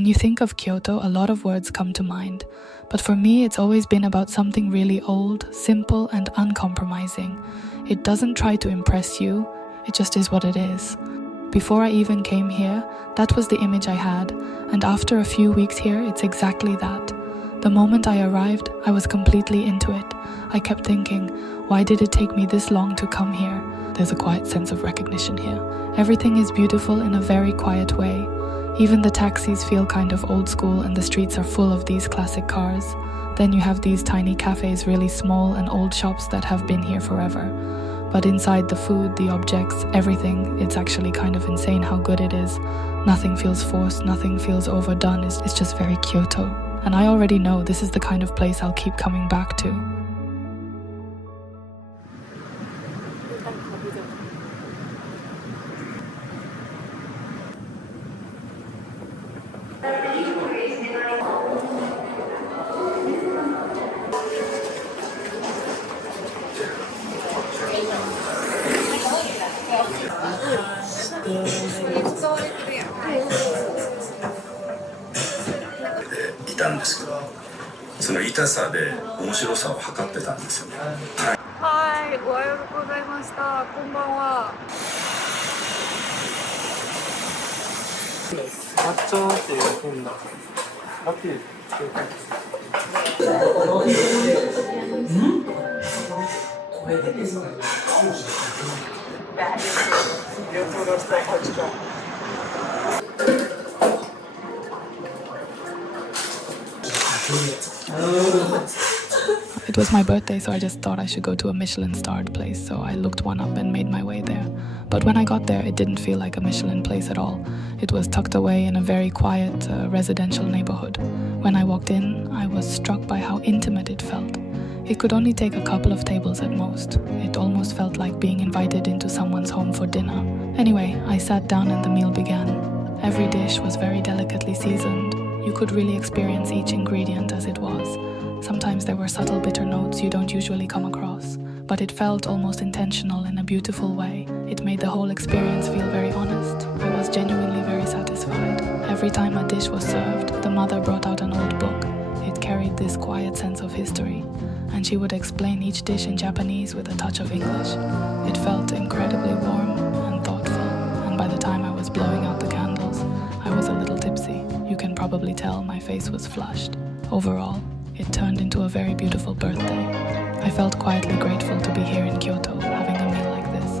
When you think of Kyoto, a lot of words come to mind, but for me it's always been about something really old, simple and uncompromising. It doesn't try to impress you, it just is what it is. Before I even came here, that was the image I had, and after a few weeks here, it's exactly that. The moment I arrived, I was completely into it. I kept thinking, why did it take me this long to come here? There's a quiet sense of recognition here. Everything is beautiful in a very quiet way. Even the taxis feel kind of old school and the streets are full of these classic cars. Then you have these tiny cafes, really small, and old shops that have been here forever. But inside, the food, the objects, everything, it's actually kind of insane how good it is. Nothing feels forced, nothing feels overdone, it's just very Kyoto. And I already know this is the kind of place I'll keep coming back to. It was my birthday, so I just thought I should go to a Michelin-starred place, so I looked one up and made my way there. But when I got there, it didn't feel like a Michelin place at all. It was tucked away in a very quiet residential neighborhood. When I walked in, I was struck by how intimate it felt. It could only take a couple of tables at most. It almost felt like being invited into someone's home for dinner. Anyway, I sat down and the meal began. Every dish was very delicately seasoned. You could really experience each ingredient as it was. Sometimes there were subtle bitter notes you don't usually come across, but it felt almost intentional in a beautiful way. It made the whole experience feel very honest. I was genuinely very satisfied. Every time a dish was served, the mother brought out an old book. It carried this quiet sense of history, and she would explain each dish in Japanese with a touch of English. It felt incredibly warm and thoughtful, and by the time I was blowing out the candles, I was a little tipsy. You can probably tell my face was flushed. Overall, it turned into a very beautiful birthday. I felt quietly grateful to be here in Kyoto, having a meal like this.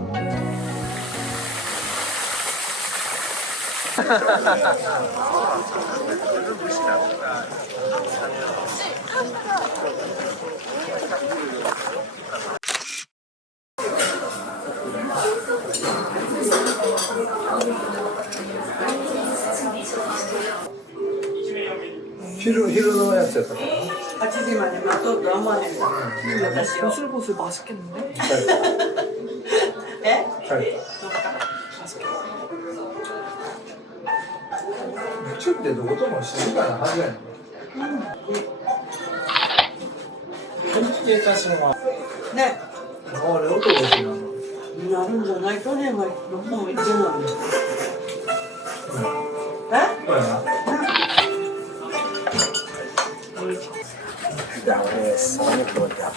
昼のやつやったかな。 8時まで待とうとは思わへんわ。私を。 고슬고슬 맛있겠는데? 에? 맥주ってどことも静かなはずやねん。ね。あれ音がしな。なるんじゃない去年はどこも行ってないの。え？そうやな。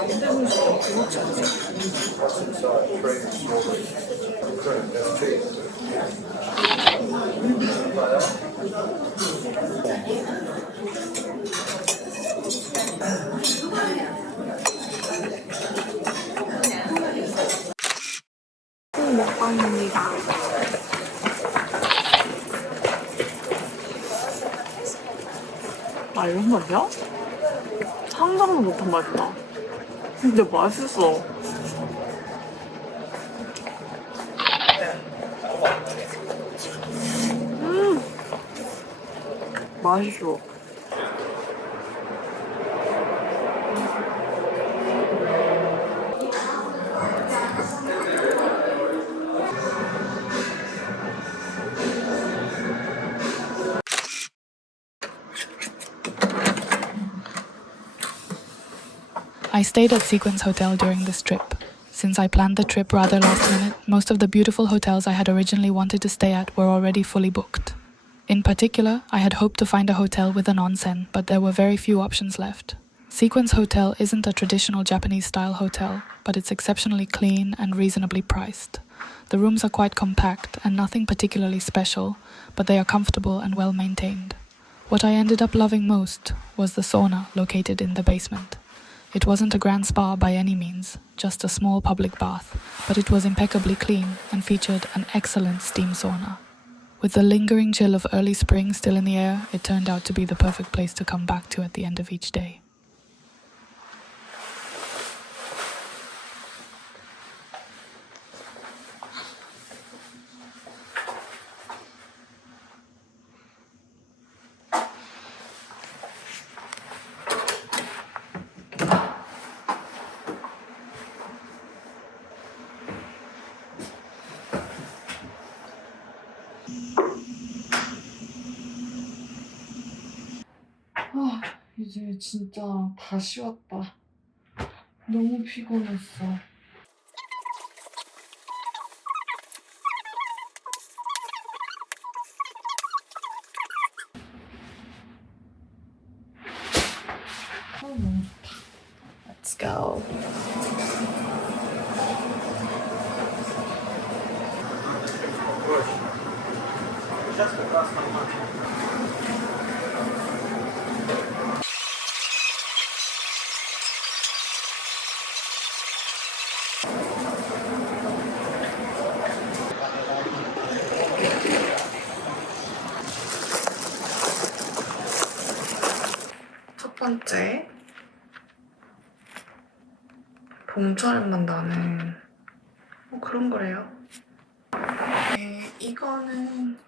남대문 진짜 그렇지 않지? 먹방입니다. 아, 이런 맛이야? 상상도 못한 맛이다. 근데 맛있어. 맛있어. I stayed at Sequence Hotel during this trip. Since I planned the trip rather last minute, most of the beautiful hotels I had originally wanted to stay at were already fully booked. In particular, I had hoped to find a hotel with an onsen, but there were very few options left. Sequence Hotel isn't a traditional Japanese-style hotel, but it's exceptionally clean and reasonably priced. The rooms are quite compact and nothing particularly special, but they are comfortable and well maintained. What I ended up loving most was the sauna located in the basement. It wasn't a grand spa by any means, just a small public bath, but it was impeccably clean and featured an excellent steam sauna. With the lingering chill of early spring still in the air, it turned out to be the perfect place to come back to at the end of each day. 이제 진짜 다 쉬었다. 너무 피곤했어. 너무 좋다. Let's go. 첫 번째, 봄철에만 나는 그런 거래요. 네, 이거는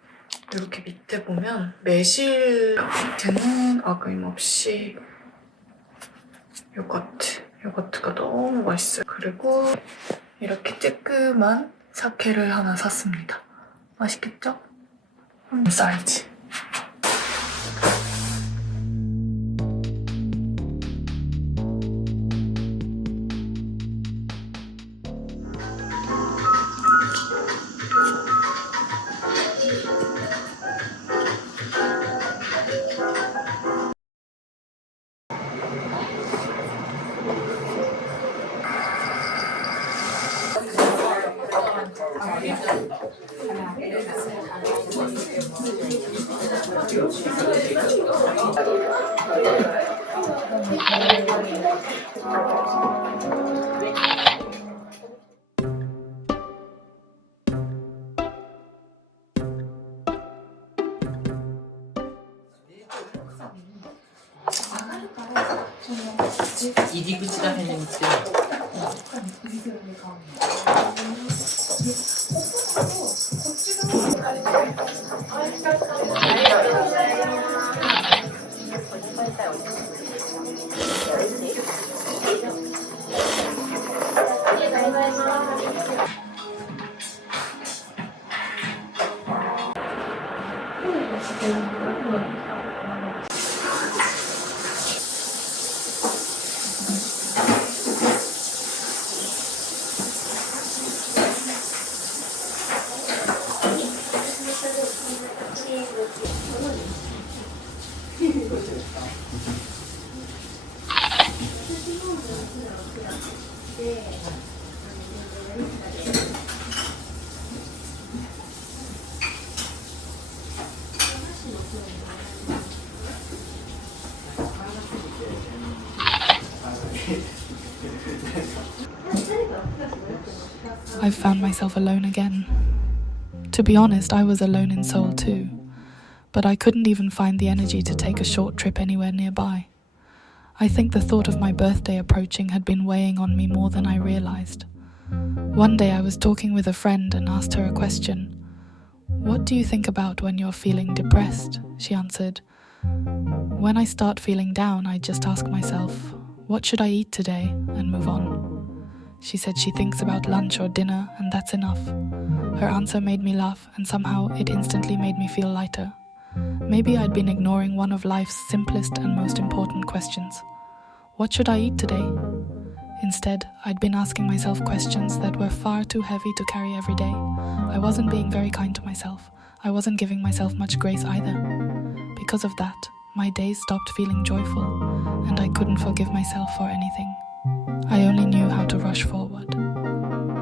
이렇게 밑에 보면 매실 밑에는 어김없이 요거트가 너무 맛있어요. 그리고 이렇게 쬐끄만 사케를 하나 샀습니다. 맛있겠죠? 사이즈.入り口らへんに見つける。I've found myself alone again. To be honest, I was alone in Seoul too, but I couldn't even find the energy to take a short trip anywhere nearby. I think the thought of my birthday approaching had been weighing on me more than I realized. One day I was talking with a friend and asked her a question. "What do you think about when you're feeling depressed?" She answered, "When I start feeling down, I just ask myself, what should I eat today, and move on." She said she thinks about lunch or dinner, and that's enough. Her answer made me laugh, and somehow it instantly made me feel lighter. Maybe I'd been ignoring one of life's simplest and most important questions. What should I eat today? Instead, I'd been asking myself questions that were far too heavy to carry every day. I wasn't being very kind to myself. I wasn't giving myself much grace either. Because of that, my days stopped feeling joyful, and I couldn't forgive myself for anything. I only knew how to rush forward.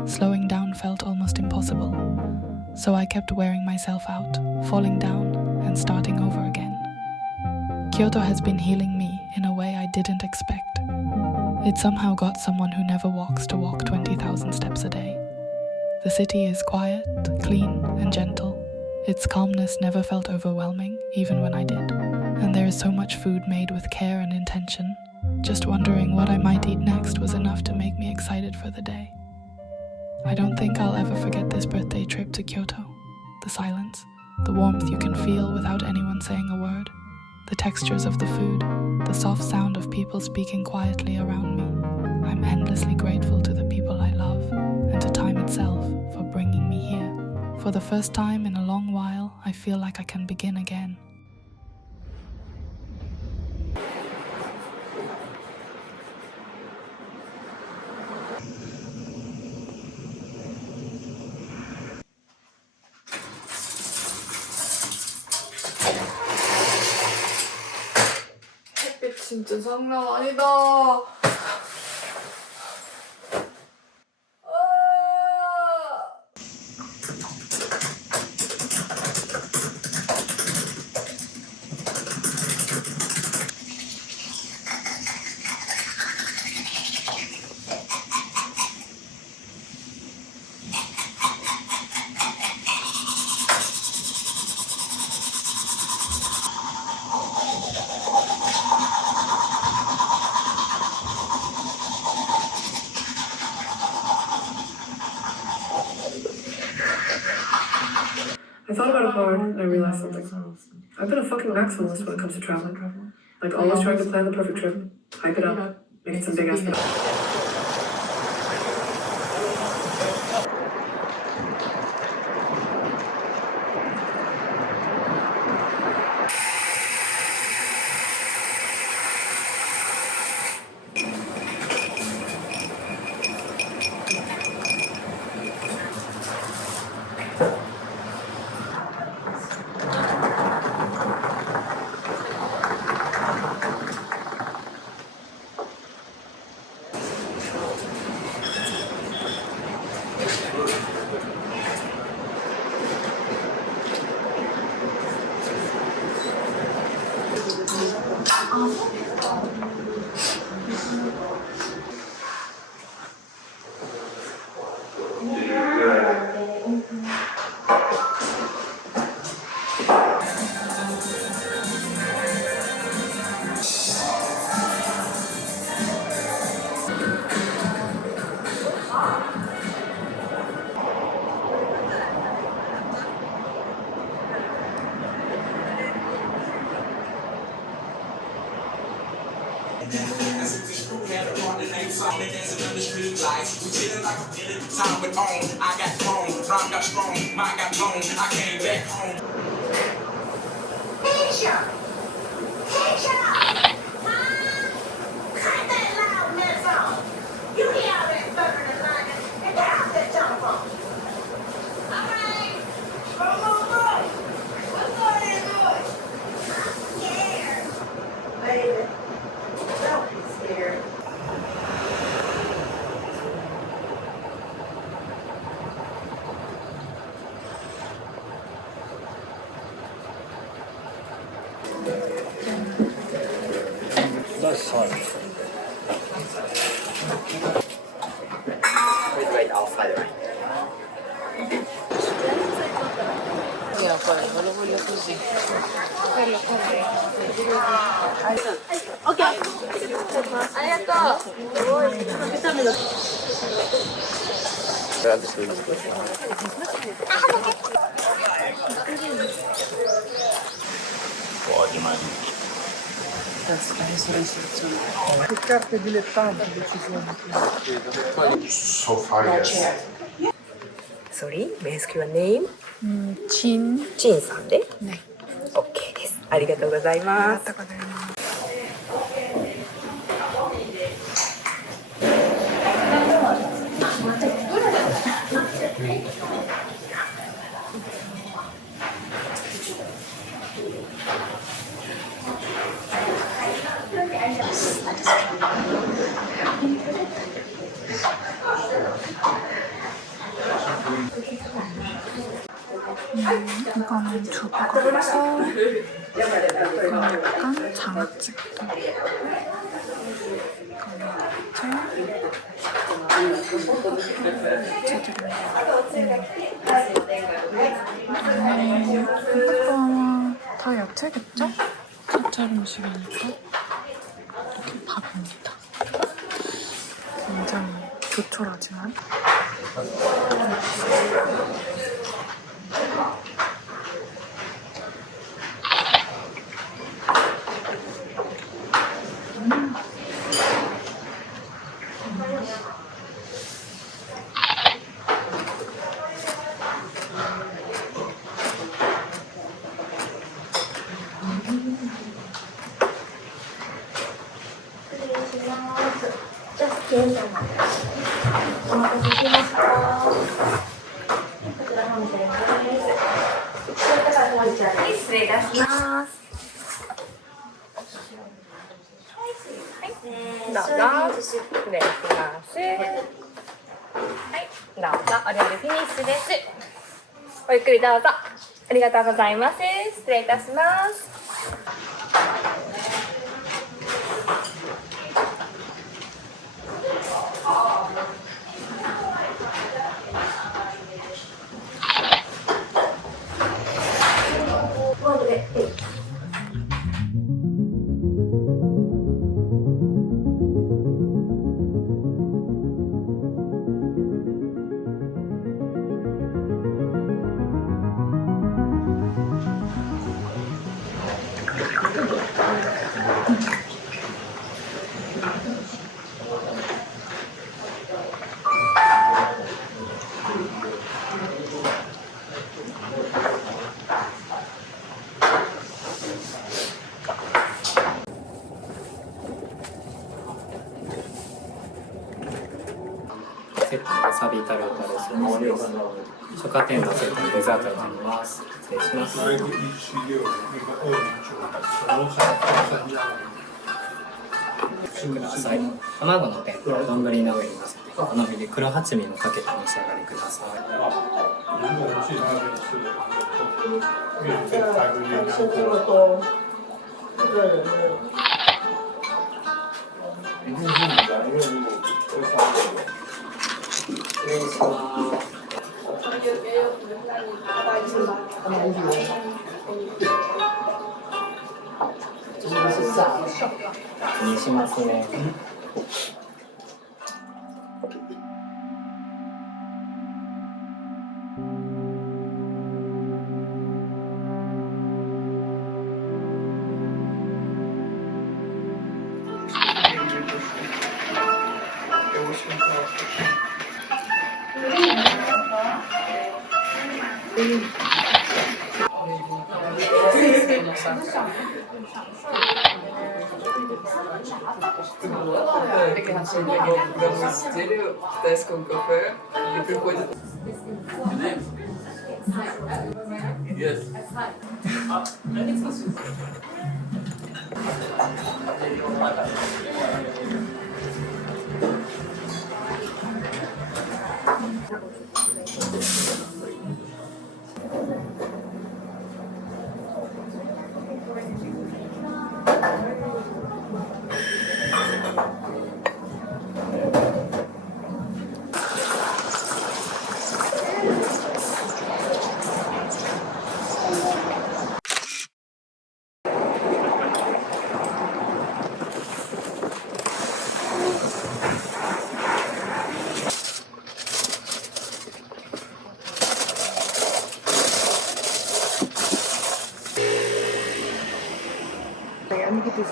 Slowing down felt almost impossible, so I kept wearing myself out, falling down, and starting over again. Kyoto has been healing me in a way I didn't expect. It somehow got someone who never walks to walk 20,000 steps a day. The city is quiet, clean, and gentle. Its calmness never felt overwhelming, even when I did. And there is so much food made with care and intention. Just wondering what I might eat next was enough to make me excited for the day. I don't think I'll ever forget this birthday trip to Kyoto. The silence, the warmth you can feel without anyone saying a word, the textures of the food, the soft sound of people speaking quietly around me. I'm endlessly grateful to the people I love and to time itself for bringing me here. For the first time in a long while, I feel like I can begin again. 햇빛 진짜 장난 아니다. I thought about it hard and I realized something. I've been a fucking maximalist when it comes to traveling. Like always trying to plan the perfect trip, hype it up, make it some big ass thing. I got grown, rhyme got strong, mind got blown, I came back home. Asia! Asia! Cut that loudness off! You hear all that buzzing and lightning, and get off that telephone! Alright! Bro! What's going on, boy? I'm scared. Baby, don't be scared. Carte dilettanti decisioni. So far, yes. Sorry, may I ask your name? チン。チンさんでね。 OK です。ありがとうございます。ありがとうございます。이거는 두부거고 약간 장아찌개도 이것도 다 야채겠죠? 사찰 음식이니까 이렇게 밥입니다. 굉장히 조촐하지만失礼いたします。どうぞ。失礼します。はい、どうぞ。お料理フィニッシュです。ごゆっくりどうぞ。ありがとうございます。失礼いたします。セットのわさびタルタルソース、初夏天のセットのデザートになります。失礼します。ごください。卵の天ぷらを丼の上に乗せて、お好みで黒八味をかけてお召し上がりくださ気にしますね。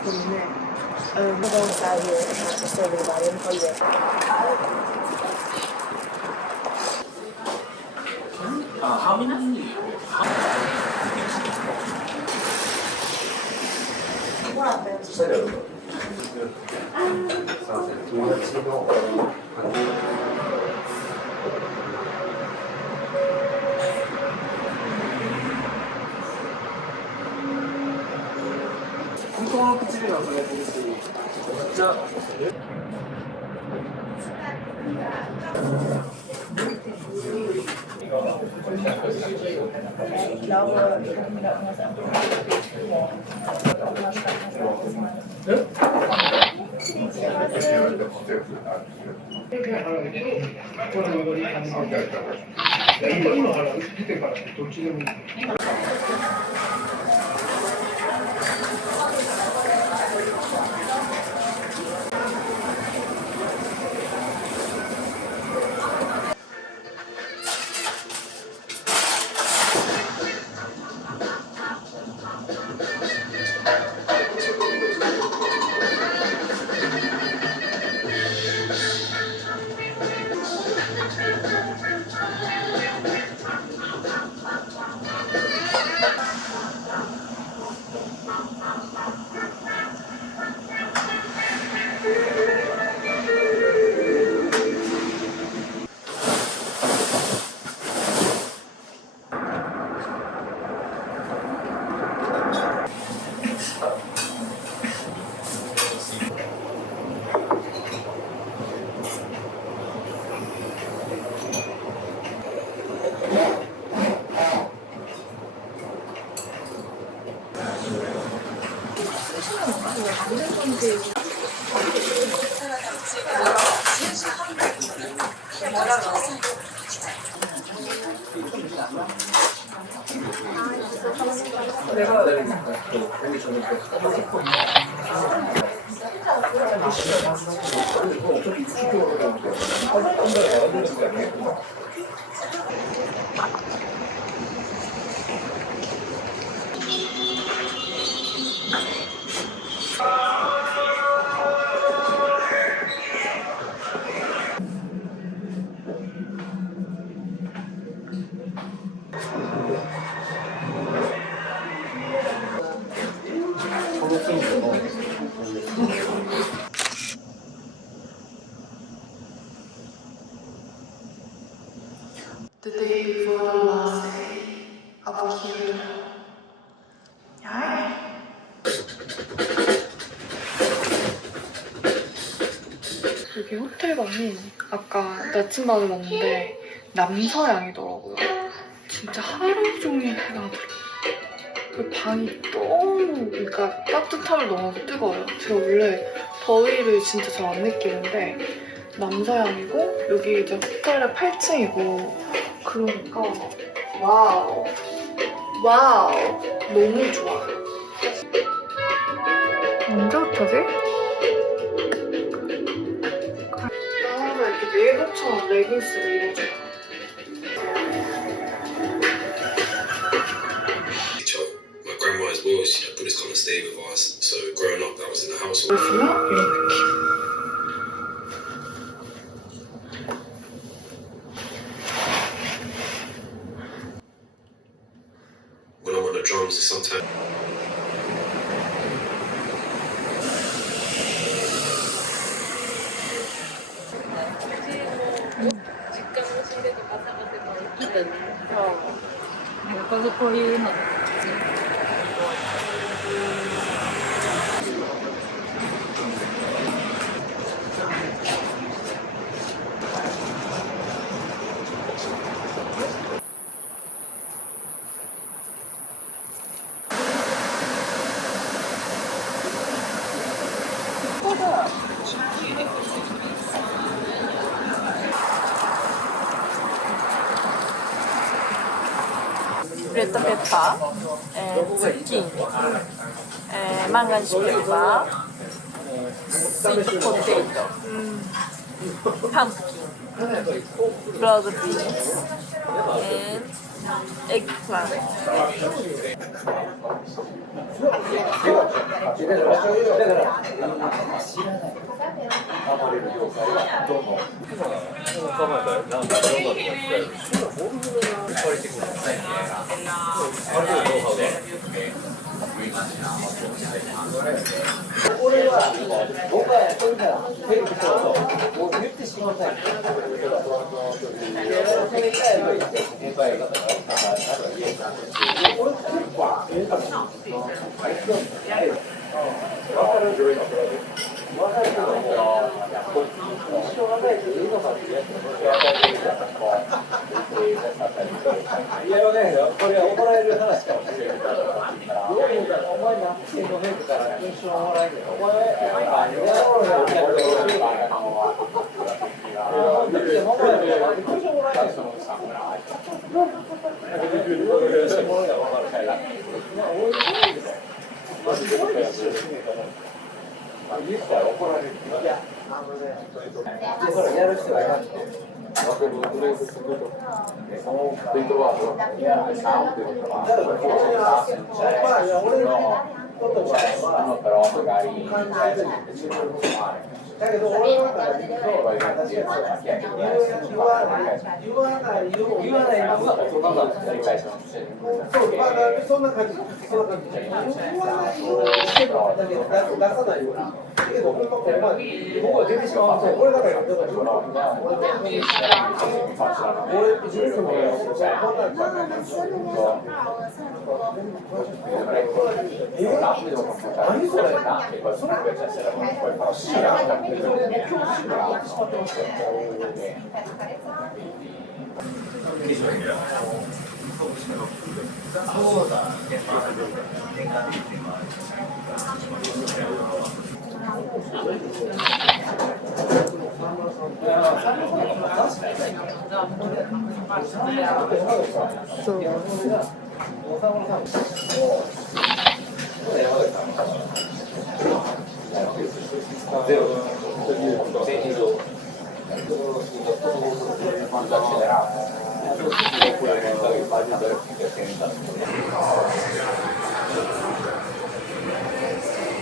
때문에 무거운 사이에 젖소를 많이 걸려. The day before the last day of Kyoto. 야이. 여기 호텔방이 아까 나침반을 왔는데 남서양이더라고요. 진짜 하루 종일 해가 들어. 그 방이 너무 그러니까 따뜻함을 넘어서 뜨거워요. 제가 원래 더위를 진짜 잘 안 느끼는데 남서양이고 여기 이제 호텔의 8층이고 그러니까 와우 너무 좋아요. 언제 어떠지? 항상 이렇게 메이크업처럼 레깅스를 입어줘요. My grandma as well, she Buddhist come and stay with us. So growing up, I was in the household. 이런 느낌. When I'm on the drums, sometimes. 레드 페퍼, 치킨, 망간 시켰다, 스위트 포테이토. pumpkin, broad beans, and eggplant.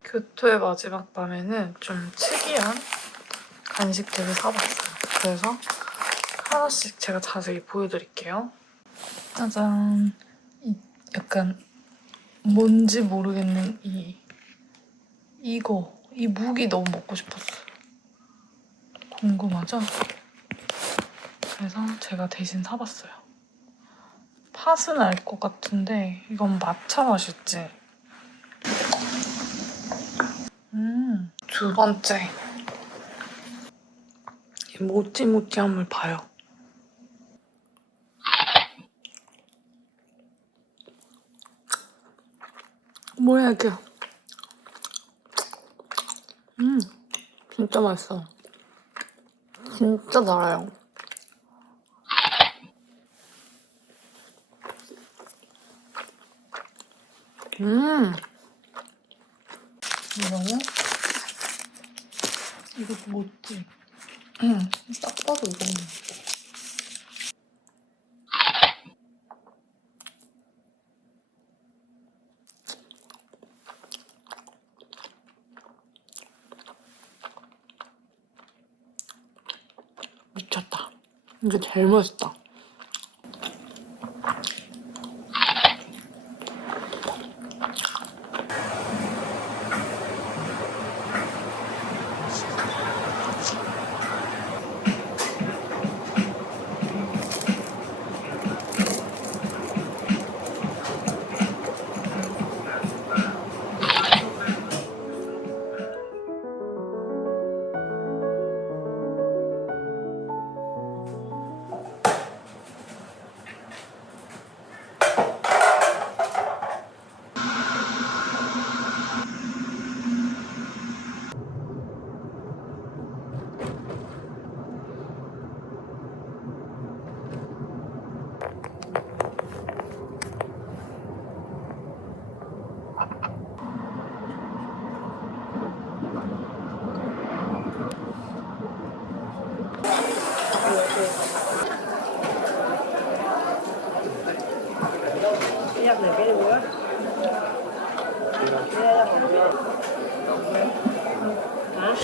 교토의 마지막 밤에는 좀 특이한 간식들을 사봤어요. 그래서 하나씩 제가 자세히 보여드릴게요. 짜잔! 이 약간 뭔지 모르겠는 이 무기 너무 먹고 싶었어요. 궁금하죠? 그래서 제가 대신 사봤어요. 팥은 알 것 같은데 이건 matcha 맛일지. 두 번째. 이 모찌모찌함을 봐요. 뭐야 이게? 진짜 맛있어. 진짜 달아요. 이거는 이것도 모찌. 딱 봐도 이거는. 미쳤다. 이게 제일 맛있다. này cái điều đó. Hả?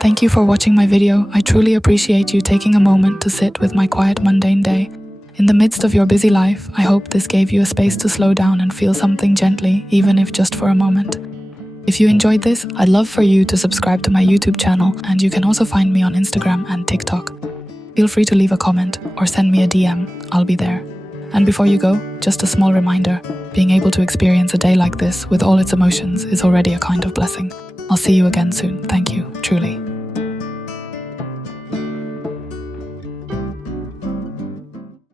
Thank you for watching my video. I truly appreciate you taking a moment to sit with my quiet, mundane day. In the midst of your busy life, I hope this gave you a space to slow down and feel something gently, even if just for a moment. If you enjoyed this, I'd love for you to subscribe to my YouTube channel, and you can also find me on Instagram and TikTok. Feel free to leave a comment or send me a DM, I'll be there. And before you go, just a small reminder, being able to experience a day like this with all its emotions is already a kind of blessing. I'll see you again soon. Thank you, truly.